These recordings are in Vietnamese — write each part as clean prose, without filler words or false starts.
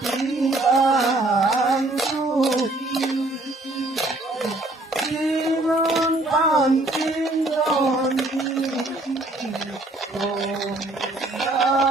tiếng an vui tiếng ơn ban tiếng đón ôm đã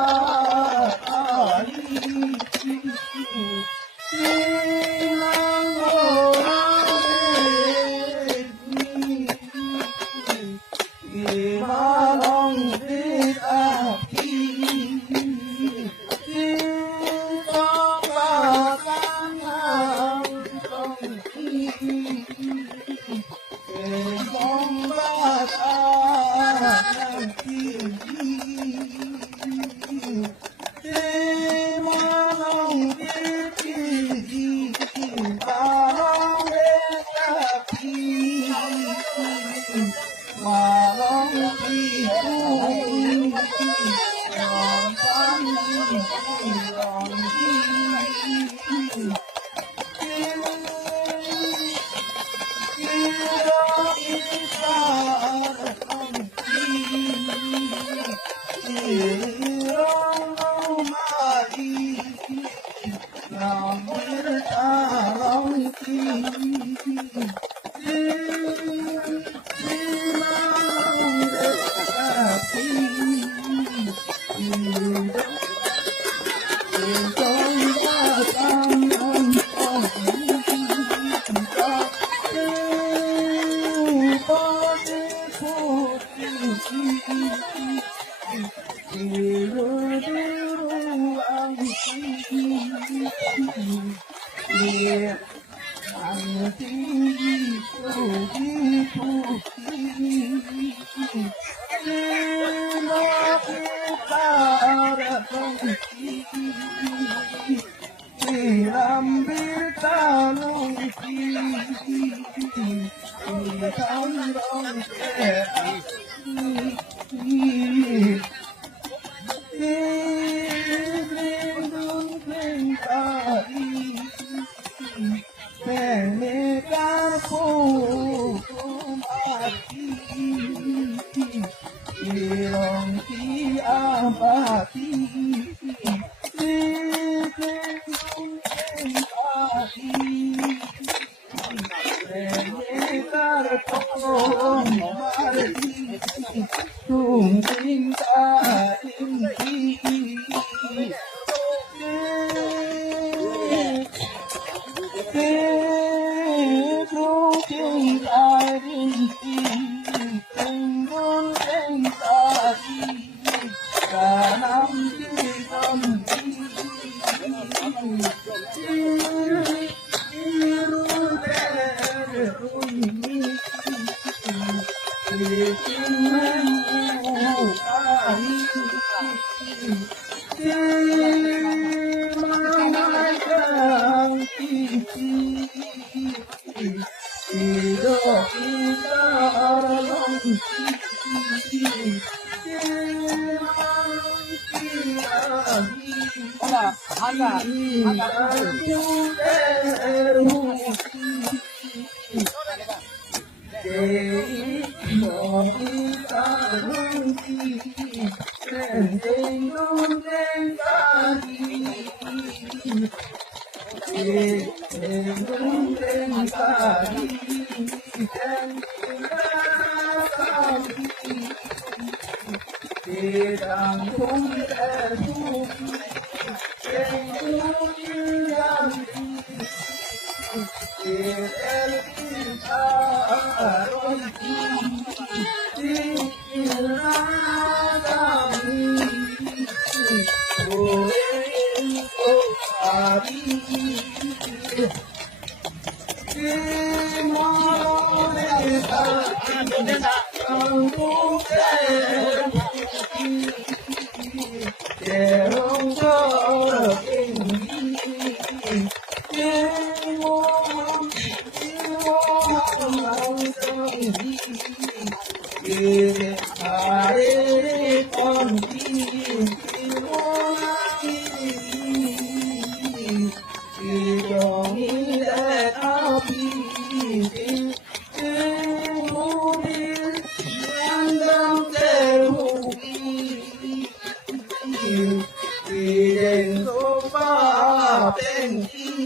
เป็นที่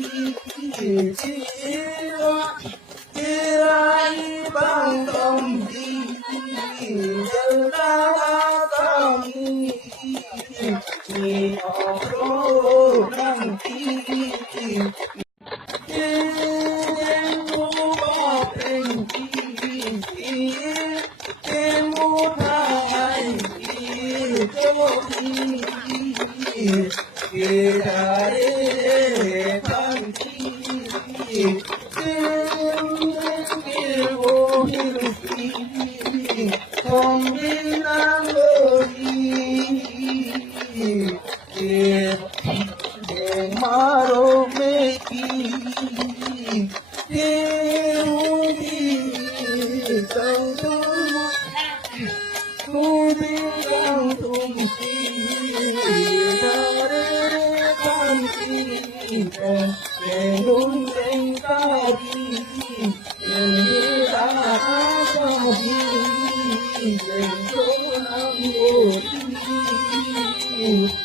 ที่ว่าที่ไรบางต้องดีเดินหน้าต้องมีออกโรนั่งที่มูบอกเป็นที่มูทายโชคดีได้ทันทีMaro meki, Deudi santum, Deudi santum, Dare kanti, Denun sengkari, Dendera sabi, Dendon amori. Thank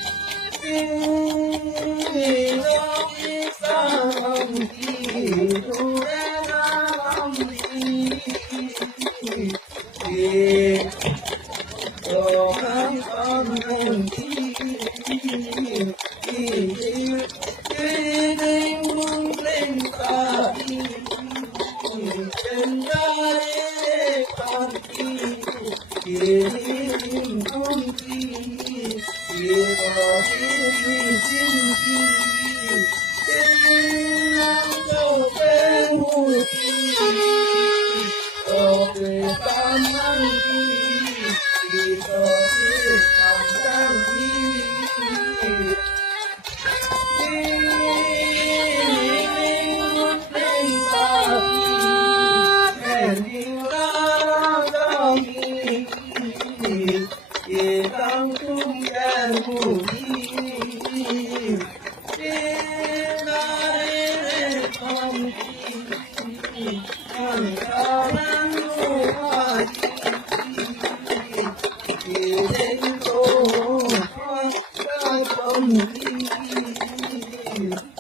you.